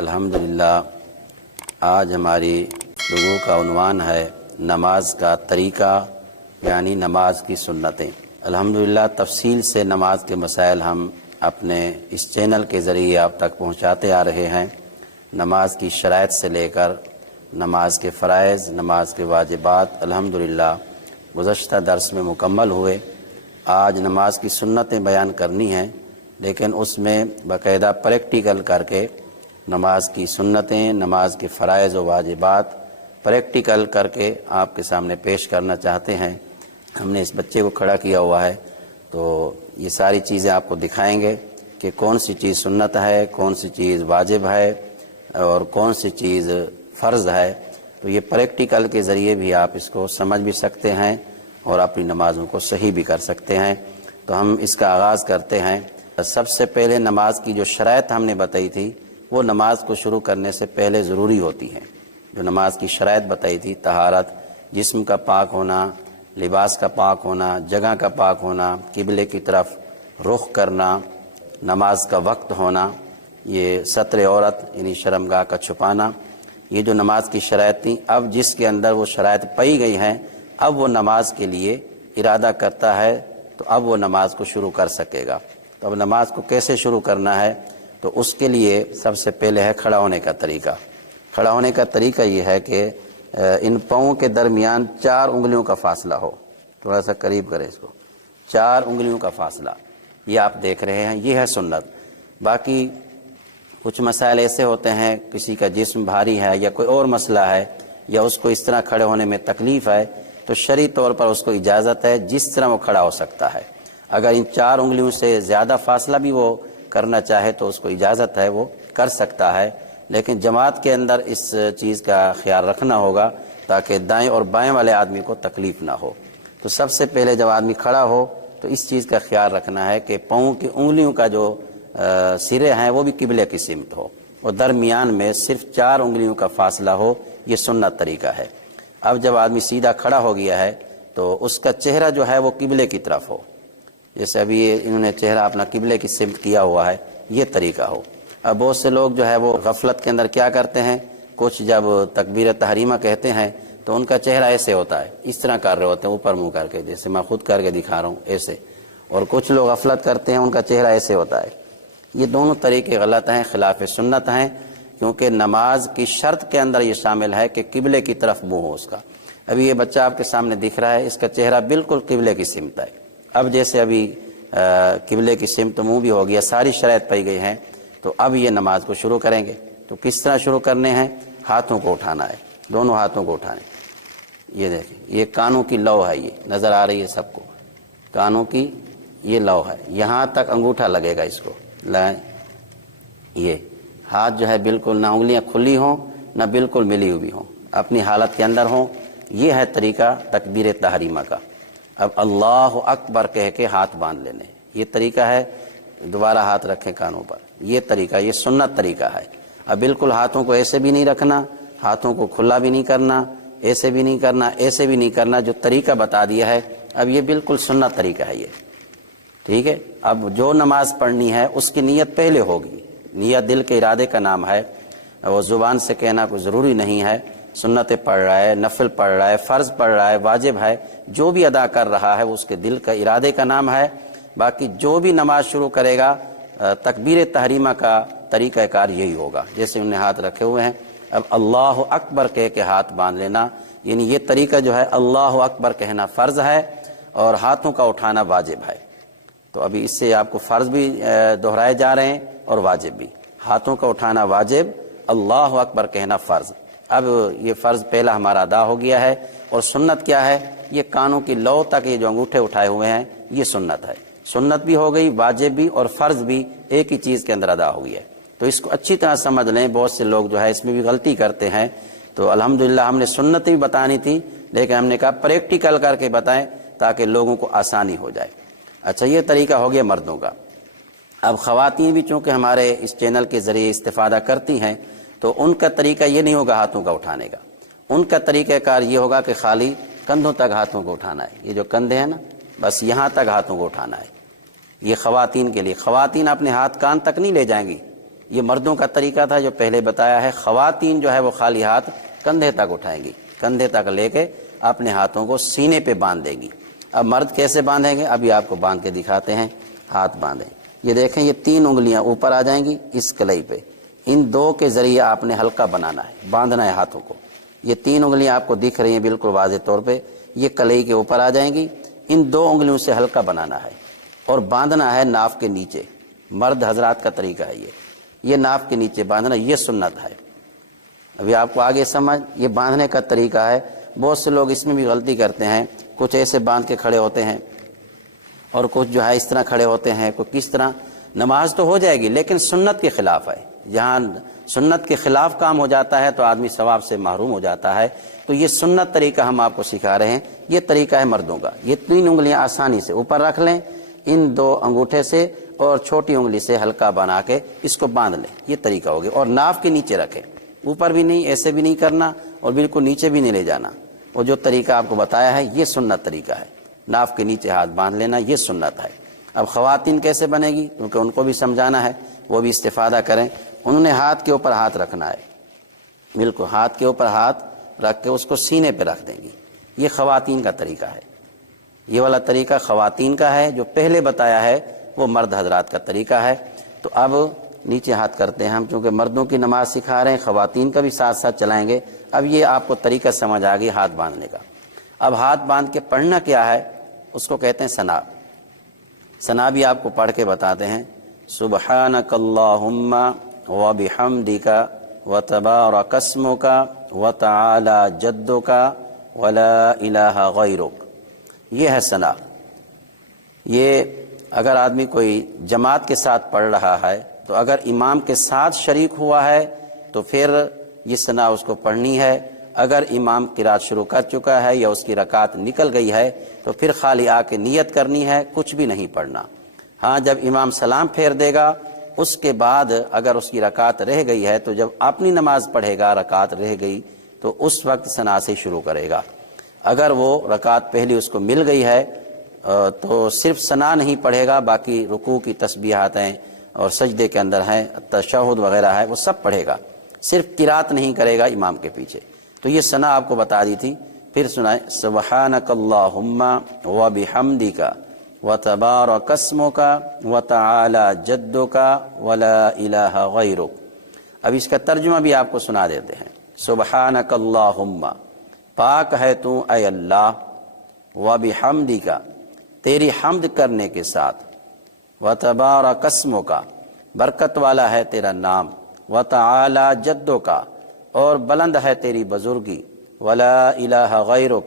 الحمدللہ آج ہماری گفتگو کا عنوان ہے نماز کا طریقہ یعنی نماز کی سنتیں۔ الحمدللہ تفصیل سے نماز کے مسائل ہم اپنے اس چینل کے ذریعے آپ تک پہنچاتے آ رہے ہیں۔ نماز کی شرائط سے لے کر نماز کے فرائض، نماز کے واجبات الحمدللہ گزشتہ درس میں مکمل ہوئے۔ آج نماز کی سنتیں بیان کرنی ہیں، لیکن اس میں باقاعدہ پریکٹیکل کر کے نماز کی سنتیں، نماز کے فرائض و واجبات پریکٹیکل کر کے آپ کے سامنے پیش کرنا چاہتے ہیں۔ ہم نے اس بچے کو کھڑا کیا ہوا ہے، تو یہ ساری چیزیں آپ کو دکھائیں گے کہ کون سی چیز سنت ہے، کون سی چیز واجب ہے اور کون سی چیز فرض ہے۔ تو یہ پریکٹیکل کے ذریعے بھی آپ اس کو سمجھ بھی سکتے ہیں اور اپنی نمازوں کو صحیح بھی کر سکتے ہیں۔ تو ہم اس کا آغاز کرتے ہیں۔ سب سے پہلے نماز کی جو شرائط ہم نے بتائی تھی وہ نماز کو شروع کرنے سے پہلے ضروری ہوتی ہیں۔ جو نماز کی شرائط بتائی تھی، طہارت، جسم کا پاک ہونا، لباس کا پاک ہونا، جگہ کا پاک ہونا، قبلے کی طرف رخ کرنا، نماز کا وقت ہونا، یہ ستر عورت یعنی شرمگاہ کا چھپانا، یہ جو نماز کی شرائط تھیں، اب جس کے اندر وہ شرائط پائی گئی ہیں اب وہ نماز کے لیے ارادہ کرتا ہے تو اب وہ نماز کو شروع کر سکے گا۔ تو اب نماز کو کیسے شروع کرنا ہے؟ تو اس کے لیے سب سے پہلے ہے کھڑا ہونے کا طریقہ۔ کھڑا ہونے کا طریقہ یہ ہے کہ ان پاؤں کے درمیان 4 انگلیوں کا فاصلہ ہو۔ تھوڑا سا قریب کریں اس کو، 4 انگلیوں کا فاصلہ، یہ آپ دیکھ رہے ہیں، یہ ہے سنت۔ باقی کچھ مسائل ایسے ہوتے ہیں، کسی کا جسم بھاری ہے یا کوئی اور مسئلہ ہے یا اس کو اس طرح کھڑے ہونے میں تکلیف ہے تو شرعی طور پر اس کو اجازت ہے جس طرح وہ کھڑا ہو سکتا ہے۔ اگر ان 4 انگلیوں سے زیادہ فاصلہ بھی وہ کرنا چاہے تو اس کو اجازت ہے، وہ کر سکتا ہے، لیکن جماعت کے اندر اس چیز کا خیال رکھنا ہوگا تاکہ دائیں اور بائیں والے آدمی کو تکلیف نہ ہو۔ تو سب سے پہلے جب آدمی کھڑا ہو تو اس چیز کا خیال رکھنا ہے کہ پاؤں کی انگلیوں کا جو سرے ہیں وہ بھی قبلے کی سمت ہو اور درمیان میں صرف 4 انگلیوں کا فاصلہ ہو، یہ سنت طریقہ ہے۔ اب جب آدمی سیدھا کھڑا ہو گیا ہے تو اس کا چہرہ جو ہے وہ قبلے کی طرف ہو، جیسے ابھی انہوں نے چہرہ اپنا قبلے کی سمت کیا ہوا ہے، یہ طریقہ ہو۔ اب بہت سے لوگ جو ہے وہ غفلت کے اندر کیا کرتے ہیں، کچھ جب تکبیر تحریمہ کہتے ہیں تو ان کا چہرہ ایسے ہوتا ہے، اس طرح کر رہے ہوتے ہیں اوپر منہ کر کے، جیسے میں خود کر کے دکھا رہا ہوں ایسے، اور کچھ لوگ غفلت کرتے ہیں ان کا چہرہ ایسے ہوتا ہے۔ یہ دونوں طریقے غلط ہیں، خلاف سنت ہیں، کیونکہ نماز کی شرط کے اندر یہ شامل ہے کہ قبلے کی طرف منہ ہو اس کا۔ ابھی یہ بچہ آپ کے سامنے دکھ رہا ہے، اس کا چہرہ بالکل قبلے کی سمت ہے۔ اب جیسے ابھی قبلے کی سمت منہ بھی ہو گیا، ساری شرائط پائی گئی ہیں، تو اب یہ نماز کو شروع کریں گے۔ تو کس طرح شروع کرنے ہیں؟ ہاتھوں کو اٹھانا ہے، دونوں ہاتھوں کو اٹھانے۔ یہ دیکھیں، یہ کانوں کی لو ہے، یہ نظر آ رہی ہے سب کو، کانوں کی یہ لو ہے، یہاں تک انگوٹھا لگے گا، اس کو لائیں۔ یہ ہاتھ جو ہے بالکل نہ انگلیاں کھلی ہوں نہ بالکل ملی ہوئی ہوں، اپنی حالت کے اندر ہوں۔ یہ ہے طریقہ تکبیر تحریمہ کا۔ اب اللہ اکبر کہہ کے ہاتھ باندھ لینے، یہ طریقہ ہے۔ دوبارہ ہاتھ رکھیں کانوں پر، یہ طریقہ، یہ سنت طریقہ ہے۔ اب بالکل ہاتھوں کو ایسے بھی نہیں رکھنا، ہاتھوں کو کھلا بھی نہیں کرنا، ایسے بھی نہیں کرنا، ایسے بھی نہیں کرنا، جو طریقہ بتا دیا ہے اب یہ بالکل سنت طریقہ ہے یہ، ٹھیک ہے۔ اب جو نماز پڑھنی ہے اس کی نیت پہلے ہوگی، نیت دل کے ارادے کا نام ہے، وہ زبان سے کہنا کوئی ضروری نہیں ہے۔ سنتیں پڑھ رہا ہے، نفل پڑھ رہا ہے، فرض پڑھ رہا ہے، واجب ہے، جو بھی ادا کر رہا ہے وہ اس کے دل کا ارادے کا نام ہے۔ باقی جو بھی نماز شروع کرے گا تکبیر تحریمہ کا طریقہ کار یہی ہوگا، جیسے انہوں نے ہاتھ رکھے ہوئے ہیں۔ اب اللہ اکبر کہہ کے ہاتھ باندھ لینا، یعنی یہ طریقہ جو ہے اللہ اکبر کہنا فرض ہے اور ہاتھوں کا اٹھانا واجب ہے۔ تو ابھی اس سے آپ کو فرض بھی دہرائے جا رہے ہیں اور واجب بھی۔ ہاتھوں کا اٹھانا واجب، اللہ اکبر کہنا فرض۔ اب یہ فرض پہلا ہمارا ادا ہو گیا ہے، اور سنت کیا ہے؟ یہ کانوں کی لو تک یہ جو انگوٹھے اٹھائے ہوئے ہیں یہ سنت ہے۔ سنت بھی ہو گئی، واجب بھی اور فرض بھی ایک ہی چیز کے اندر ادا ہو گئی ہے۔ تو اس کو اچھی طرح سمجھ لیں، بہت سے لوگ جو ہے اس میں بھی غلطی کرتے ہیں۔ تو الحمدللہ ہم نے سنت بھی بتانی تھی، لیکن ہم نے کہا پریکٹیکل کر کے بتائیں تاکہ لوگوں کو آسانی ہو جائے۔ اچھا، یہ طریقہ ہو گیا مردوں کا۔ اب خواتین بھی چونکہ ہمارے اس چینل کے ذریعے استفادہ کرتی ہیں تو ان کا طریقہ یہ نہیں ہوگا ہاتھوں کا اٹھانے کا، ان کا طریقہ کار یہ ہوگا کہ خالی کندھوں تک ہاتھوں کو اٹھانا ہے۔ یہ جو کندھے ہیں نا، بس یہاں تک ہاتھوں کو اٹھانا ہے۔ یہ خواتین کے لیے، خواتین اپنے ہاتھ کان تک نہیں لے جائیں گی، یہ مردوں کا طریقہ تھا جو پہلے بتایا ہے. خواتین جو ہے وہ خالی ہاتھ کندھے تک اٹھائیں گی، کندھے تک لے کے اپنے ہاتھوں کو سینے پہ باندھ دیں گی. اب مرد کیسے باندھیں گے؟ ابھی آپ کو باندھ کے دکھاتے ہیں. ہاتھ باندھیں، یہ دیکھیں یہ 3 انگلیاں اوپر آ جائیں گی اس کلائی پہ. ان 2 کے ذریعے آپ نے ہلکا بنانا ہے، باندھنا ہے ہاتھوں کو. یہ 3 انگلیاں آپ کو دکھ رہی ہیں بالکل واضح طور پہ، یہ کلائی کے اوپر آ جائیں گی. ان 2 انگلیوں سے ہلکا بنانا ہے اور باندھنا ہے ناف کے نیچے. مرد حضرات کا طریقہ ہے یہ ناف کے نیچے باندھنا، یہ سنت ہے. ابھی آپ کو آگے سمجھ، یہ باندھنے کا طریقہ ہے. بہت سے لوگ اس میں بھی غلطی کرتے ہیں، کچھ ایسے باندھ کے کھڑے ہوتے ہیں اور کچھ جو ہے اس طرح کھڑے ہوتے ہیں، کوئی کس طرح. نماز تو ہو جائے گی لیکن سنت کے خلاف ہے. جہاں سنت کے خلاف کام ہو جاتا ہے تو آدمی ثواب سے محروم ہو جاتا ہے. تو یہ سنت طریقہ ہم آپ کو سکھا رہے ہیں. یہ طریقہ ہے مردوں کا. یہ 3 انگلیاں آسانی سے اوپر رکھ لیں، ان 2 انگوٹھے سے اور چھوٹی انگلی سے ہلکا بنا کے اس کو باندھ لیں. یہ طریقہ ہو گیا. اور ناف کے نیچے رکھیں، اوپر بھی نہیں، ایسے بھی نہیں کرنا اور بالکل نیچے بھی نہیں لے جانا. اور جو طریقہ آپ کو بتایا ہے یہ سنت طریقہ ہے. ناف کے نیچے ہاتھ باندھ لینا، یہ سنت ہے. اب خواتین کیسے بنے گی؟ کیونکہ ان کو بھی سمجھانا ہے، وہ بھی استفادہ کریں. انہوں نے ہاتھ کے اوپر ہاتھ رکھنا ہے، بالکل ہاتھ کے اوپر ہاتھ رکھ کے اس کو سینے پہ رکھ دیں گی. یہ خواتین کا طریقہ ہے. یہ والا طریقہ خواتین کا ہے. جو پہلے بتایا ہے وہ مرد حضرات کا طریقہ ہے. تو اب نیچے ہاتھ کرتے ہیں ہم، چونکہ مردوں کی نماز سکھا رہے ہیں، خواتین کا بھی ساتھ ساتھ چلائیں گے. اب یہ آپ کو طریقہ سمجھ آ گئی ہاتھ باندھنے کا. اب ہاتھ باندھ کے پڑھنا کیا ہے؟ اس کو کہتے ہیں ثنا. ثنا بھی آپ کو پڑھ کے بتاتے ہیں. سبحانک اللہم وبحمدک وتبارک اسمک وتعالی جدک ولا الہ غیرک. یہ ہے ثنا. یہ اگر آدمی کوئی جماعت کے ساتھ پڑھ رہا ہے تو اگر امام کے ساتھ شریک ہوا ہے تو پھر یہ ثنا اس کو پڑھنی ہے. اگر امام قرات شروع کر چکا ہے یا اس کی رکعت نکل گئی ہے تو پھر خالی آ کے نیت کرنی ہے، کچھ بھی نہیں پڑھنا. ہاں جب امام سلام پھیر دے گا اس کے بعد اگر اس کی رکعت رہ گئی ہے تو جب اپنی نماز پڑھے گا رکعت رہ گئی تو اس وقت ثنا سے شروع کرے گا. اگر وہ رکعت پہلی اس کو مل گئی ہے تو صرف ثنا نہیں پڑھے گا، باقی رکوع کی تسبیحات ہیں اور سجدے کے اندر ہیں، تشہد وغیرہ ہے، وہ سب پڑھے گا. صرف قرات نہیں کرے گا امام کے پیچھے. تو یہ ثنا آپ کو بتا دی تھی. پھر سنائیں. سبحانک اللہم وبحمدک وتبارک اسمک وتعالی جدک ولا الہ غیرک. اب اس کا ترجمہ بھی آپ کو سنا دیتے ہیں. سبحانک اللہم، پاک ہے تو اے اللہ، وبحمدک، تیری حمد کرنے کے ساتھ، وتبارک اسمک، برکت والا ہے تیرا نام، وتعالی جدک، اور بلند ہے تیری بزرگی، ولا الہ غیرک،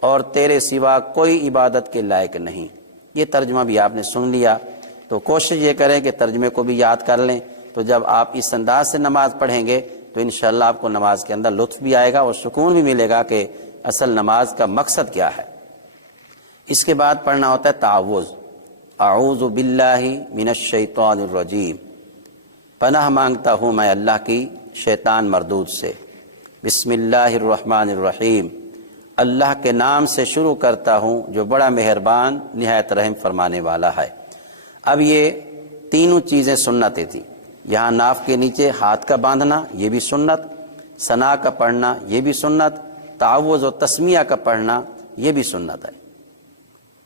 اور تیرے سوا کوئی عبادت کے لائق نہیں. یہ ترجمہ بھی آپ نے سن لیا. تو کوشش یہ کریں کہ ترجمے کو بھی یاد کر لیں. تو جب آپ اس انداز سے نماز پڑھیں گے تو انشاءاللہ آپ کو نماز کے اندر لطف بھی آئے گا اور سکون بھی ملے گا کہ اصل نماز کا مقصد کیا ہے. اس کے بعد پڑھنا ہوتا ہے تعوذ. اعوذ باللہ من الشیطان الرجیم، پناہ مانگتا ہوں میں اللہ کی شیطان مردود سے. بسم اللہ الرحمن الرحیم، اللہ کے نام سے شروع کرتا ہوں جو بڑا مہربان نہایت رحم فرمانے والا ہے. اب یہ تینوں چیزیں سنتیں تھیں. یہاں ناف کے نیچے ہاتھ کا باندھنا یہ بھی سنت، ثنا کا پڑھنا یہ بھی سنت، تعوذ و تسمیہ کا پڑھنا یہ بھی سنت ہے.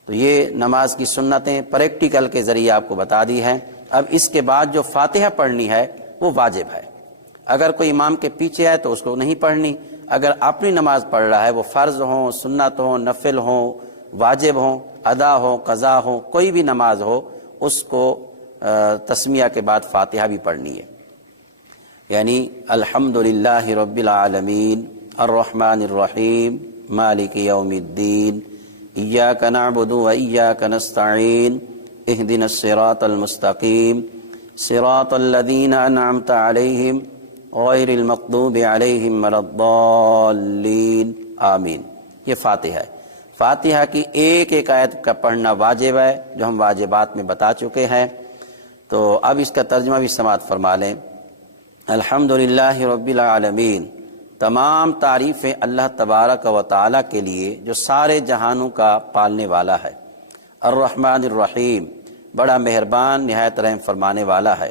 تو یہ نماز کی سنتیں پریکٹیکل کے ذریعے آپ کو بتا دی ہیں. اب اس کے بعد جو فاتحہ پڑھنی ہے وہ واجب ہے. اگر کوئی امام کے پیچھے ہے تو اس کو نہیں پڑھنی. اگر اپنی نماز پڑھ رہا ہے، وہ فرض ہوں، سنت ہوں، نفل ہوں، واجب ہوں، ادا ہو، قضا ہو، کوئی بھی نماز ہو، اس کو تسمیہ کے بعد فاتحہ بھی پڑھنی ہے. یعنی الحمدللہ رب العالمین الرحمن الرحیم مالک یوم الدین ایاک نعبد و ایاک نستعین اہدنا الصراط المستقیم صراط الذین انعمت علیہم غیر المغضوب علیہم ولا الضالین آمین. یہ فاتحہ ہے. فاتحہ کی ایک ایک آیت کا پڑھنا واجب ہے جو ہم واجبات میں بتا چکے ہیں. تو اب اس کا ترجمہ بھی سماعت فرما لیں. الحمدللہ رب العالمین، تمام تعریفیں اللہ تبارک و تعالی کے لیے جو سارے جہانوں کا پالنے والا ہے. الرحمن الرحیم، بڑا مہربان نہایت رحم فرمانے والا ہے.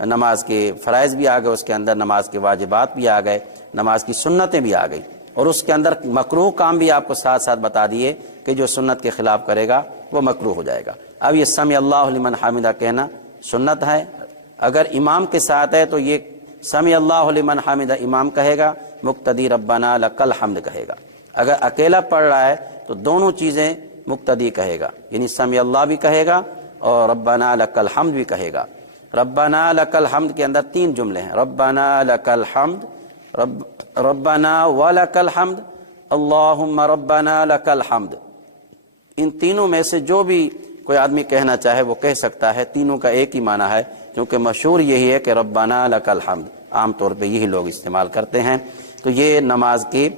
نماز کے فرائض بھی آ گئے، اس کے اندر نماز کے واجبات بھی آ گئے، نماز کی سنتیں بھی آ گئی، اور اس کے اندر مکروہ کام بھی آپ کو ساتھ ساتھ بتا دیے کہ جو سنت کے خلاف کرے گا وہ مکروہ ہو جائے گا۔ اب یہ سمع اللہ لمن حمدہ کہنا سنت ہے، اگر امام کے ساتھ ہے تو یہ سمع اللہ لمن حمدہ امام کہے گا، مقتدی ربنا لک الحمد کہے گا۔ اگر اکیلا پڑھ رہا ہے تو دونوں چیزیں مقتدی کہے گا، یعنی سمع اللہ بھی کہے گا اور ربنا لک الحمد بھی کہے گا۔ ربنا لک الحمد کے اندر 3 جملے ہیں، ربنا لک الحمد، ربنا ولک الحمد، اللہم ربنا لک الحمد۔ ان تینوں میں سے جو بھی کوئی آدمی کہنا چاہے وہ کہہ سکتا ہے، تینوں کا ایک ہی معنی ہے، کیونکہ مشہور یہی ہے کہ ربنا لک الحمد، عام طور پہ یہی لوگ استعمال کرتے ہیں۔ تو یہ نماز کی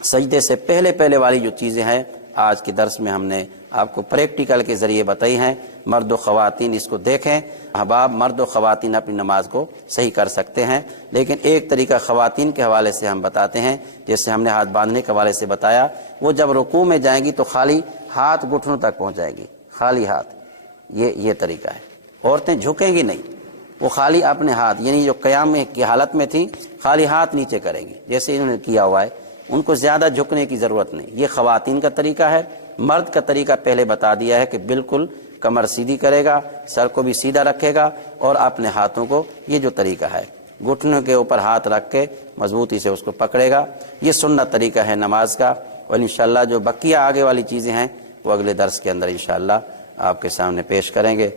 سجدے سے پہلے والی جو چیزیں ہیں آج کے درس میں ہم نے آپ کو پریکٹیکل کے ذریعے بتائی ہیں۔ مرد و خواتین اس کو دیکھیں، احباب مرد و خواتین اپنی نماز کو صحیح کر سکتے ہیں، لیکن ایک طریقہ خواتین کے حوالے سے ہم بتاتے ہیں، جیسے ہم نے ہاتھ باندھنے کے حوالے سے بتایا، وہ جب رکوع میں جائیں گی تو خالی ہاتھ گھٹنوں تک پہنچ جائے گی، خالی ہاتھ، یہ طریقہ ہے۔ عورتیں جھکیں گی نہیں، وہ خالی اپنے ہاتھ، یعنی جو قیام کی حالت میں تھی خالی ہاتھ نیچے کریں گی جیسے انہوں نے کیا ہوا ہے، ان کو زیادہ جھکنے کی ضرورت نہیں۔ یہ خواتین کا طریقہ ہے۔ مرد کا طریقہ پہلے بتا دیا ہے کہ بالکل کمر سیدھی کرے گا، سر کو بھی سیدھا رکھے گا، اور اپنے ہاتھوں کو، یہ جو طریقہ ہے گھٹنوں کے اوپر ہاتھ رکھ کے مضبوطی سے اس کو پکڑے گا، یہ سنت طریقہ ہے نماز کا۔ اور انشاءاللہ جو بقیہ آگے والی چیزیں ہیں وہ اگلے درس کے اندر انشاءاللہ آپ کے سامنے پیش کریں گے۔